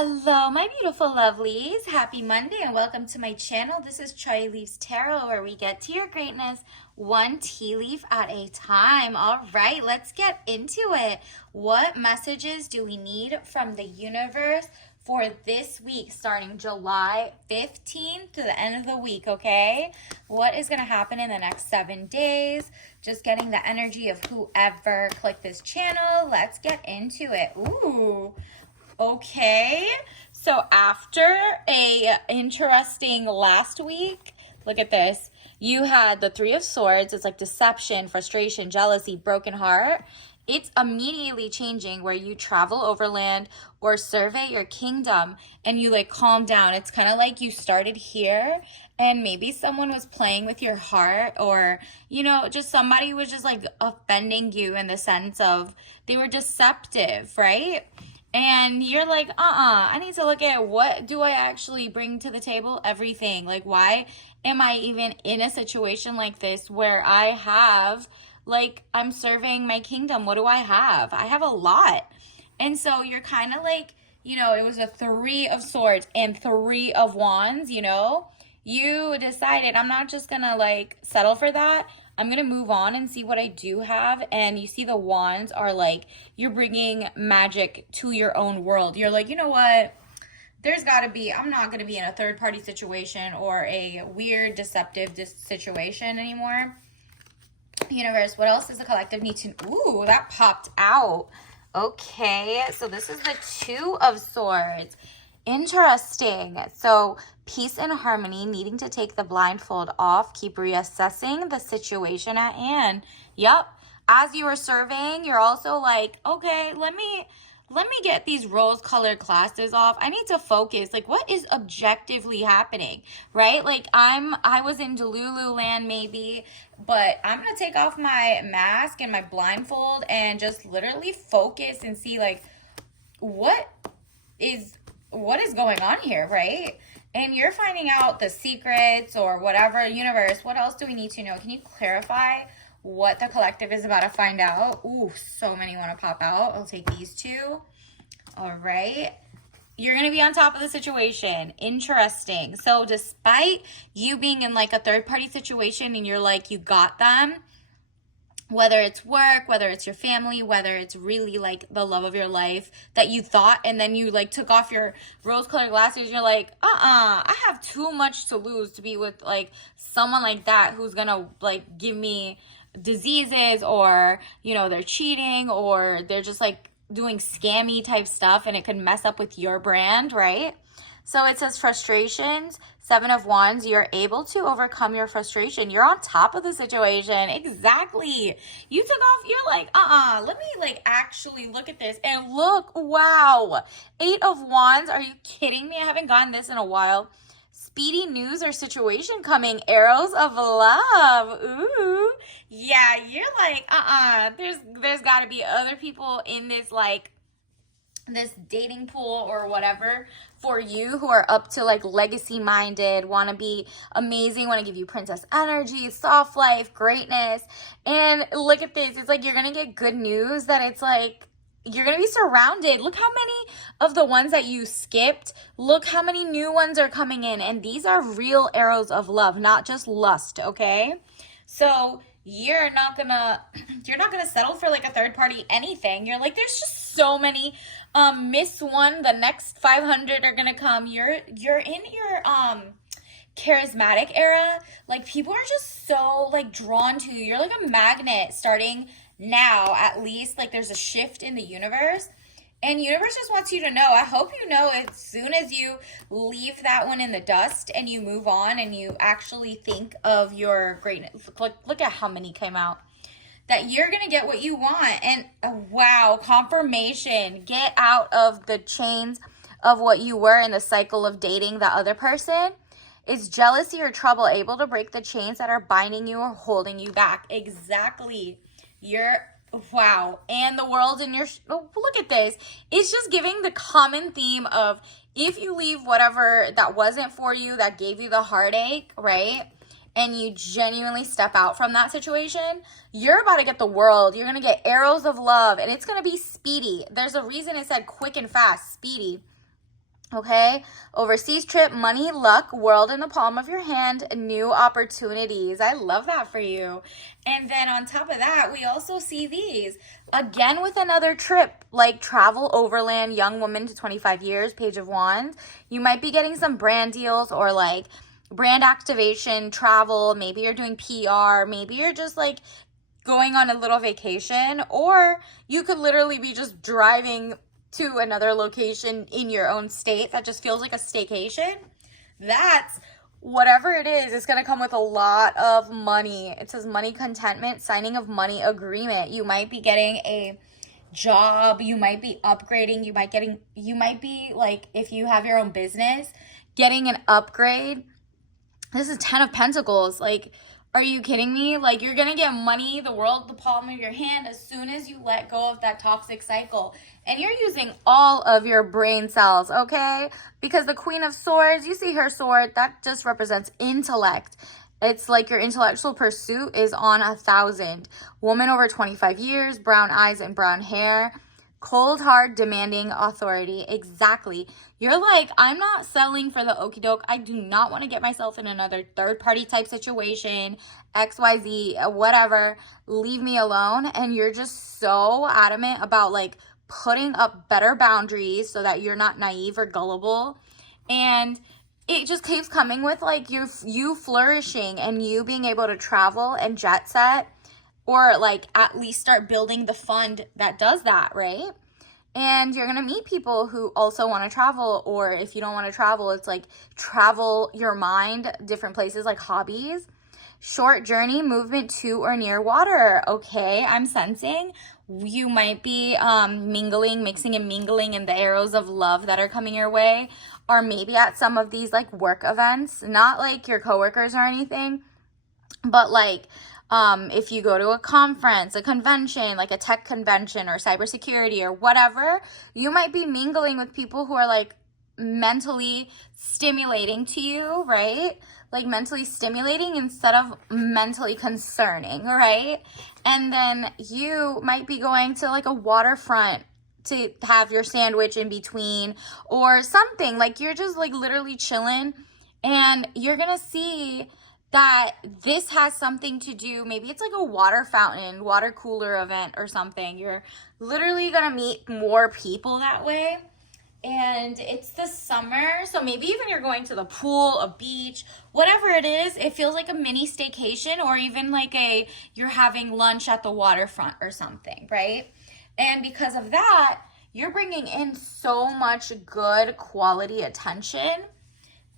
Hello, my beautiful lovelies. Happy Monday and welcome to my channel. This is Chai Leaves Tarot, where we get to your greatness one tea leaf at a time. All right, let's get into it. What messages do we need from the universe for this week, starting July 15th to the end of the week, okay? What is going to happen in the next 7 days? Just getting the energy of whoever clicked this channel. Let's get into it. Ooh. Okay, so after a interesting last week, look at this. You had the Three of Swords. It's like deception, frustration, jealousy, broken heart. It's immediately changing where you travel overland or survey your kingdom and you like calm down. It's kind of like you started here and maybe someone was playing with your heart, or, you know, just somebody was just like offending you in the sense of they were deceptive, right? And you're like, I need to look at what do I actually bring to the table? Everything. Like, why am I even in a situation like this where I have, like, I'm serving my kingdom? What do I have? I have a lot. And so you're kind of like, you know, it was a Three of Swords and Three of Wands, you know? You decided, I'm not just going to, like, settle for that. I'm going to move on and see what I do have. And you see the wands are like, you're bringing magic to your own world. You're like, you know what? There's got to be, I'm not going to be in a third party situation or a weird deceptive situation anymore. Universe, what else does the collective need to, ooh, that popped out. Okay, so this is the Two of Swords. Interesting. So peace and harmony, needing to take the blindfold off, keep reassessing the situation at hand. Yep. As you are serving, you're also like, okay, let me get these rose-colored glasses off. I need to focus. Like, what is objectively happening, right? Like, I was in Delulu land maybe, but I'm going to take off my mask and my blindfold and just literally focus and see, like, what is going on here, right? And you're finding out the secrets or whatever. Universe, what else do we need to know? Can you clarify what the collective is about to find out? Ooh, so many want to pop out. I'll take these two. All right. You're going to be on top of the situation. Interesting. So despite you being in like a third party situation and you're like, you got them, whether it's work, whether it's your family, whether it's really like the love of your life that you thought, and then you like took off your rose-colored glasses, you're like, I have too much to lose to be with like someone like that who's gonna like give me diseases, or, you know, they're cheating, or they're just like doing scammy type stuff and it could mess up with your brand, right? So it says frustrations, Seven of Wands, you're able to overcome your frustration. You're on top of the situation. Exactly. You took off, you're like, let me like actually look at this. And look, wow. Eight of Wands, are you kidding me? I haven't gotten this in a while. Speedy news or situation coming. Arrows of love. Ooh. Yeah, you're like, there's got to be other people in this like this dating pool or whatever for you who are up to like legacy minded, want to be amazing, want to give you princess energy, soft life, greatness. And look at this. It's like you're going to get good news that it's like you're going to be surrounded. Look how many of the ones that you skipped, look how many new ones are coming in. And these are real arrows of love, not just lust, okay? So you're not gonna settle for like a third party anything. You're like, there's just so many. Miss one, the next 500 are gonna come. You're in your charismatic era. Like, people are just so like drawn to you. You're like a magnet starting now, at least. Like, there's a shift in the universe. And universe just wants you to know. I hope you know as soon as you leave that one in the dust and you move on and you actually think of your greatness. Look at how many came out. That you're going to get what you want. And wow, confirmation. Get out of the chains of what you were in the cycle of dating that other person. Is jealousy or trouble able to break the chains that are binding you or holding you back? Exactly. Wow. And the world in your, look at this. It's just giving the common theme of if you leave whatever that wasn't for you, that gave you the heartache, right? And you genuinely step out from that situation, you're about to get the world. You're going to get arrows of love, and it's going to be speedy. There's a reason it said quick and fast, speedy. Okay, overseas trip, money, luck, world in the palm of your hand, new opportunities. I love that for you. And then on top of that, we also see these again with another trip, like travel overland, young woman to 25 years, Page of Wands. You might be getting some brand deals or like brand activation, travel. Maybe you're doing PR. Maybe you're just like going on a little vacation, or you could literally be just driving to another location in your own state that just feels like a staycation. That's whatever it is, it's going to come with a lot of money. It says money contentment, signing of money agreement. You might be getting a job, you might be upgrading, you might be like, if you have your own business, getting an upgrade. This is 10 of Pentacles. Like, are you kidding me? Like, you're going to get money, the world, the palm of your hand as soon as you let go of that toxic cycle. And you're using all of your brain cells, okay? Because the Queen of Swords, you see her sword, that just represents intellect. It's like your intellectual pursuit is on 1,000. Woman over 25 years, brown eyes and brown hair. Cold, hard, demanding authority. Exactly. You're like, I'm not selling for the okie doke. I do not want to get myself in another third party type situation, XYZ, whatever. Leave me alone. And you're just so adamant about like putting up better boundaries so that you're not naive or gullible. And it just keeps coming with like you flourishing and you being able to travel and jet set, or like at least start building the fund that does that, right? And you're going to meet people who also want to travel, or if you don't want to travel, it's like travel your mind, different places like hobbies. Short journey, movement to or near water. Okay, I'm sensing you might be mixing and mingling in the arrows of love that are coming your way, or maybe at some of these like work events, not like your coworkers or anything, but like if you go to a conference, a convention, like a tech convention or cybersecurity or whatever, you might be mingling with people who are like mentally stimulating to you, right? Like mentally stimulating instead of mentally concerning, right? And then you might be going to like a waterfront to have your sandwich in between or something. Like you're just like literally chilling, and you're gonna see that this has something to do, maybe it's like a water fountain, water cooler event or something. You're literally gonna meet more people that way. And it's the summer, so maybe even you're going to the pool, a beach, whatever it is, it feels like a mini staycation, or even like you're having lunch at the waterfront or something, right? And because of that, you're bringing in so much good quality attention,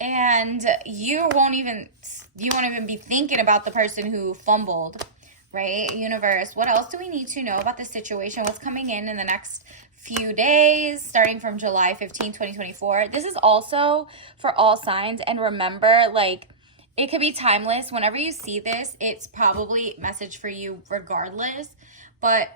and you won't even be thinking about the person who fumbled, right? Universe, what else do we need to know about this situation? What's coming in the next few days, starting from July 15, 2024? This is also for all signs, and remember, like, it could be timeless. Whenever you see this, it's probably a message for you regardless, but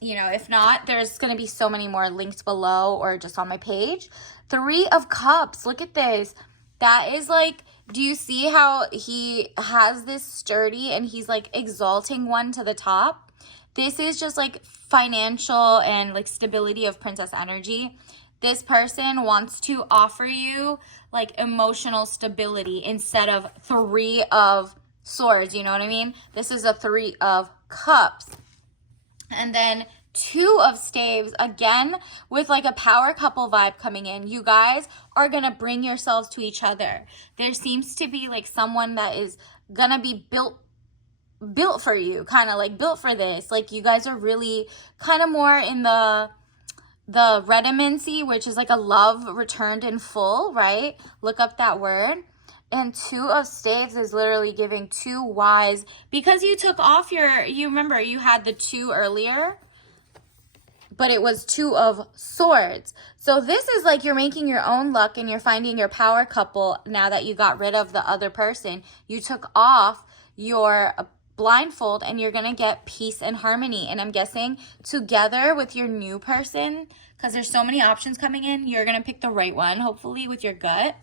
you know, if not, there's going to be so many more linked below or just on my page. 3 of Cups, look at this. That is like, do you see how he has this sturdy and he's like exalting one to the top? This is just like financial and like stability of princess energy. This person wants to offer you like emotional stability instead of 3 of Swords. You know what I mean? This is a 3 of Cups. And then 2 of Staves, again, with like a power couple vibe coming in. You guys are going to bring yourselves to each other. There seems to be like someone that is going to be built for you, kind of like built for this. Like you guys are really kind of more in the redundancy, which is like a love returned in full, right? Look up that word. And 2 of Staves is literally giving 2 wise, because you took off you remember you had the 2 earlier, but it was 2 of Swords. So this is like you're making your own luck and you're finding your power couple now that you got rid of the other person. You took off your blindfold and you're going to get peace and harmony. And I'm guessing together with your new person, because there's so many options coming in, you're going to pick the right one, hopefully with your gut.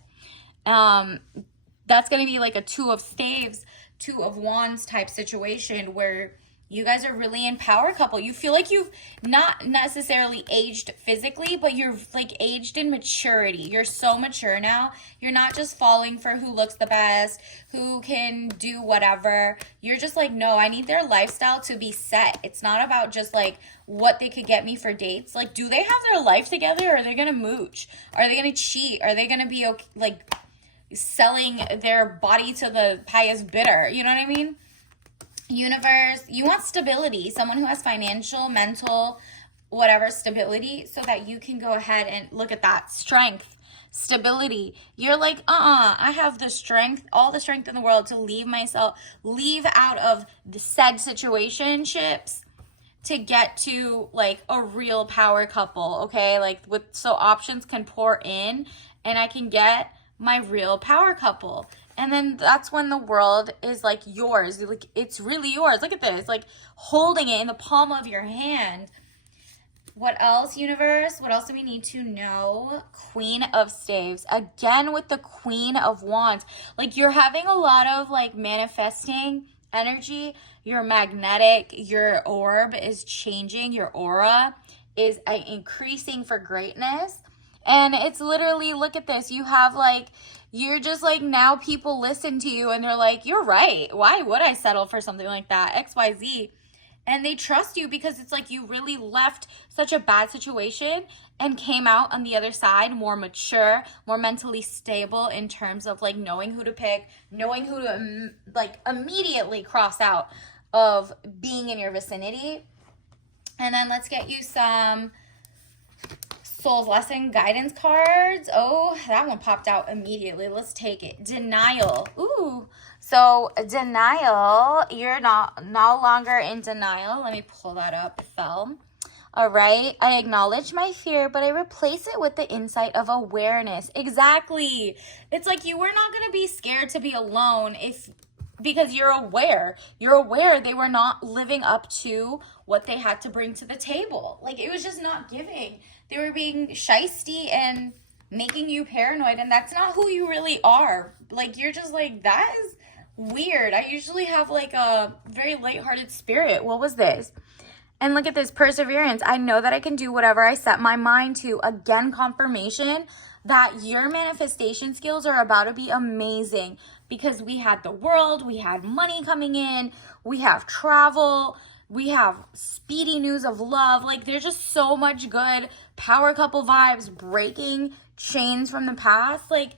That's going to be like a 2 of Staves, 2 of Wands type situation where You guys are really in power couple. You feel like you've not necessarily aged physically, but you're like aged in maturity. You're so mature now. You're not just falling for who looks the best, who can do whatever. You're just like, no, I need their lifestyle to be set. It's not about just like what they could get me for dates. Like, do they have their life together, or are they going to mooch? Are they going to cheat? Are they going to be okay, like selling their body to the highest bidder? You know what I mean? Universe, you want stability, someone who has financial, mental, whatever stability, so that you can go ahead and look at that strength, stability. You're like, I have the strength, all the strength in the world to leave out of the said situationships to get to like a real power couple, okay? Like so options can pour in and I can get my real power couple. And then that's when the world is like yours. Like, it's really yours. Look at this. Like holding it in the palm of your hand. What else, universe? What else do we need to know? Queen of Staves. Again with the Queen of Wands. Like you're having a lot of like manifesting energy. You're magnetic. Your orb is changing. Your aura is increasing for greatness. And it's literally, look at this. You have like, you're just like, now people listen to you and they're like, you're right. Why would I settle for something like that? XYZ. And they trust you because it's like you really left such a bad situation and came out on the other side more mature, more mentally stable in terms of like knowing who to pick, knowing who to like immediately cross out of being in your vicinity. And then let's get you some Soul's Lesson guidance cards. Oh, that one popped out immediately. Let's take it. Denial. Ooh. So denial, you're no longer in denial. Let me pull that up. It fell. All right. I acknowledge my fear, but I replace it with the insight of awareness. Exactly. It's like you were not going to be scared to be alone because you're aware. You're aware they were not living up to what they had to bring to the table. Like it was just not giving. They were being shisty and making you paranoid, and that's not who you really are. Like you're just like, that is weird. I usually have like a very lighthearted spirit. What was this? And look at this, perseverance. I know that I can do whatever I set my mind to. Again, confirmation that your manifestation skills are about to be amazing because we had the world, we had money coming in, we have travel, we have speedy news of love. Like there's just so much good power couple vibes, breaking chains from the past. Like,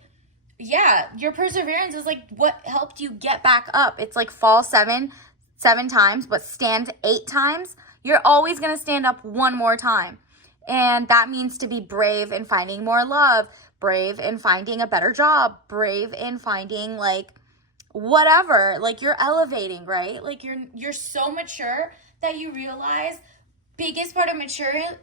yeah, your perseverance is like what helped you get back up. It's like fall seven times, but stand 8 times. You're always going to stand up one more time. And that means to be brave in finding more love, brave in finding a better job, brave in finding like whatever, like you're elevating, right? Like you're so mature that you realize biggest part of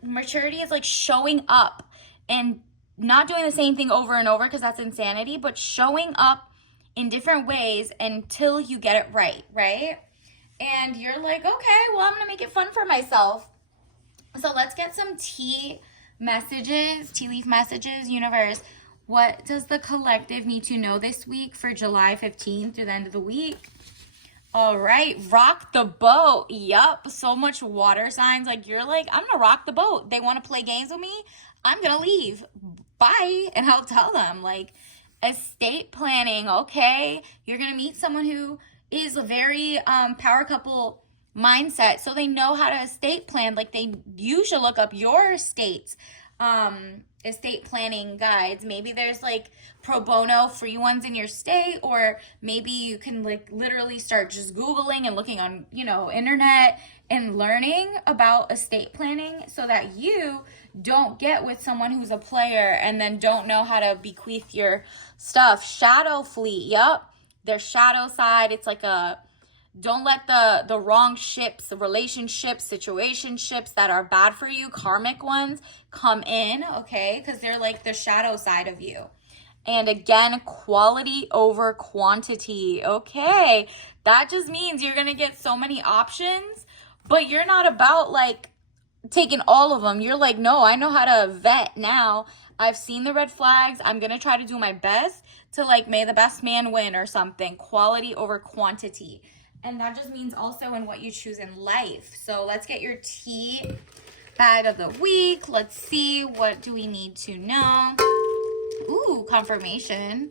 maturity is like showing up and not doing the same thing over and over because that's insanity, but showing up in different ways until you get it right, right? And you're like, okay, well, I'm gonna make it fun for myself. So let's get some tea leaf messages, universe. What does the collective need to know this week for July 15th through the end of the week? All right, rock the boat. Yup, so much water signs. Like you're like, I'm gonna rock the boat. They want to play games with me. I'm gonna leave. Bye. And I'll tell them like estate planning. Okay, you're gonna meet someone who is a very power couple mindset, so they know how to estate plan. Like you should look up your estates estate planning guides. Maybe there's like pro bono free ones in your state, or maybe you can like literally start just Googling and looking on, internet and learning about estate planning so that you don't get with someone who's a player and then don't know how to bequeath your stuff. Shadow fleet. Yep. Their shadow side. It's like don't let the wrong ships, the relationships, situationships that are bad for you, karmic ones, come in, okay? Because they're like the shadow side of you. And again, quality over quantity, okay? That just means you're going to get so many options, but you're not about like taking all of them. You're like, no, I know how to vet now. I've seen the red flags. I'm going to try to do my best to like, may the best man win or something. Quality over quantity. And that just means also in what you choose in life. So let's get your tea bag of the week. Let's see, what do we need to know? Ooh, confirmation.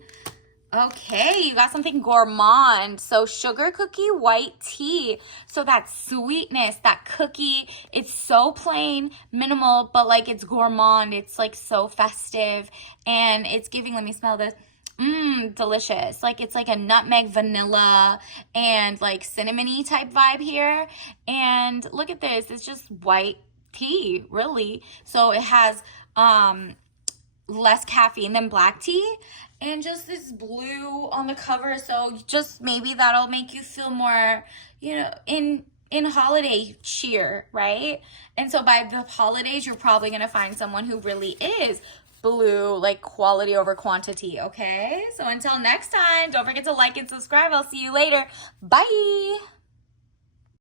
Okay, you got something gourmand. So sugar cookie white tea. So that sweetness, that cookie, it's so plain, minimal, but like it's gourmand. It's like so festive. And it's giving, let me smell this. Delicious. Like it's like a nutmeg vanilla and like cinnamony type vibe here. And look at this. It's just white tea, really. So it has less caffeine than black tea, and just this blue on the cover. So just maybe that'll make you feel more, you know, in holiday cheer, right? And so by the holidays, you're probably going to find someone who really is blue, like quality over quantity, okay? So until next time, don't forget to like and subscribe. I'll see you later. Bye.